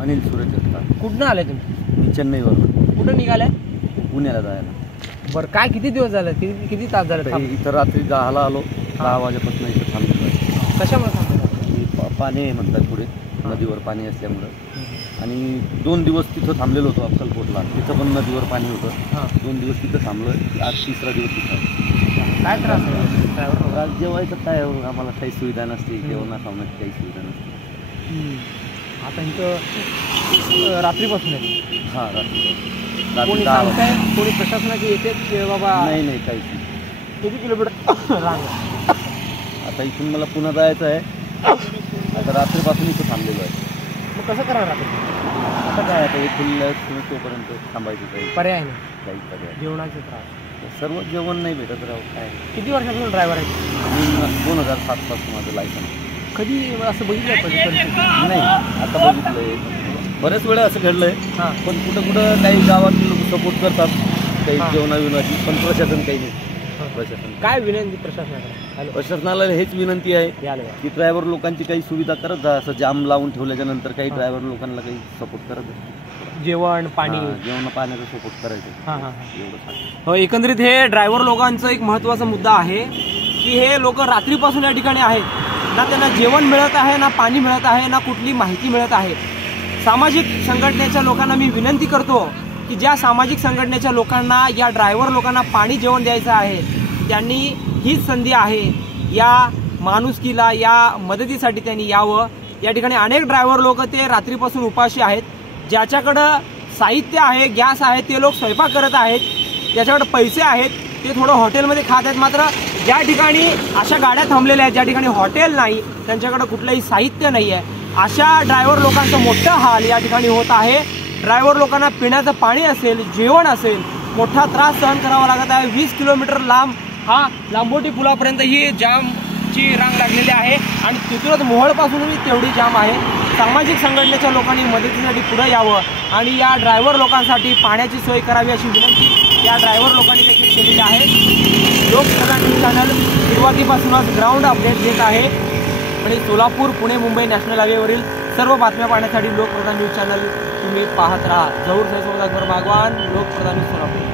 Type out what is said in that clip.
अनिल सूरज जगताप. कुठनं आले तुम्ही? मी चेन्नईवरून. कुठं निघालाय? पुण्याला जायला. बरं, काय किती दिवस झाले, किती तास झाले? इथं रात्री 10ला आलो. 10 वाजेपासून इथं थांबलो आहे. कशामुळे थांबलो? पाणी आहे म्हणतात पुढे, नदीवर पाणी असल्यामुळं. आणि 2 दिवस तिथं थांबलेलो होतो अक्कलकोटला. तिथं पण नदीवर पाणी होतं. 2 दिवस तिथं थांबलो. आज 3रा दिवस तिथं. काय त्रास आहे ड्रायव्हर? जेवायचं काय, आम्हाला काही सुविधा नसते, जेवणा खावण्याची काही सुविधा नसते. आता इथं रात्रीपासून आहे? हां, रात्री कोणी सांगताय, कोणी प्रशासनाचे येते की बाबा? नाही काहीच नाही. किती किलोमीटर रांग? आता इथून मला पुन्हा जायचं आहे. आता रात्रीपासून इथं थांबलेलो आहे. मग कसं करावं लागेल? आता काय, आता इथून तोपर्यंत थांबायचं काही पर्याय नाही. काही पर्याय. जेवणाचे त्रास, सर्व जेवण नाही भेटत राव. काय किती वर्षापासून ड्रायव्हर आहे? मी 2007 पासून माझं लायसन्स. कधी असं बघितलं? नाही, आता बघितलंय. बरेच वेळा असं घडलंय. हां. पण कुठं काही गावातले लोक सपोर्ट करतात काही जेवणाविनाची, पण प्रशासन काही नाही. प्रशासन काय विनंती प्रशासनाकडे? प्रशासनाला हेच विनंती आहे की ड्रायव्हर लोकांची काही सुविधा करत जा. असं जाम लावून ठेवल्याच्या नंतर काही ड्रायव्हर लोकांना काही सपोर्ट करत जा. जेवण पाणी, पाण्याचा सपोर्ट करायचं. एवढं सांग. हो, एकंदरीत हे ड्रायव्हर लोकांचा एक महत्त्वाचा मुद्दा आहे की हे लोक रात्रीपासून या ठिकाणी आहेत. ना त्यांना जेवण मिळत आहे, ना पाणी मिळत आहे, ना कुठली माहिती मिळत आहे. सामाजिक संघटनेच्या लोकांना मी विनंती करतो की ज्या सामाजिक संघटनेच्या लोकांना या ड्रायव्हर लोकांना पाणी जेवण द्यायचं आहे, त्यांनी हीच संधी आहे. या माणुसकीला, या मदतीसाठी त्यांनी यावं. या ठिकाणी अनेक ड्रायव्हर लोक ते रात्रीपासून उपाशी आहेत. ज्याच्याकडं साहित्य आहे, गॅस आहे, ते लोक स्वयंपाक करत आहेत. ज्याच्याकडे पैसे आहेत ते थोडं हॉटेलमध्ये खात आहेत. मात्र ज्या ठिकाणी अशा गाड्या थांबलेल्या आहेत, ज्या ठिकाणी हॉटेल नाही, त्यांच्याकडे कुठलंही साहित्य नाही आहे, अशा ड्रायव्हर लोकांचं मोठं हाल या ठिकाणी होत आहे. ड्रायव्हर लोकांना पिण्याचं पाणी असेल, जेवण असेल, मोठा त्रास सहन करावा लागत आहे. 20 किलोमीटर लांब हा लांबोटी पुलापर्यंत ही जामची रांग लागलेली आहे आणि तिथूनच मोहोळपासूनही तेवढी जाम आहे. सामाजिक संघटनेच्या लोकांनी मदतीसाठी पुढे यावं आणि या ड्रायव्हर लोकांसाठी पाण्याची सोय करावी अशी विनंती या ड्रायव्हर लोकांनी देखील केलेली आहे. लोकप्रधान न्यूज चॅनल सुरुवातीपासूनच ग्राउंड अपडेट देत आहे आणि सोलापूर, पुणे, मुंबई नॅशनल हायवेवरील सर्व बातम्या पाहण्यासाठी लोकप्रधान न्यूज चॅनल तुम्ही पाहत राहा. जहूर सैयद अकबर बागवान, लोकप्रधान न्यूज सोलापूर.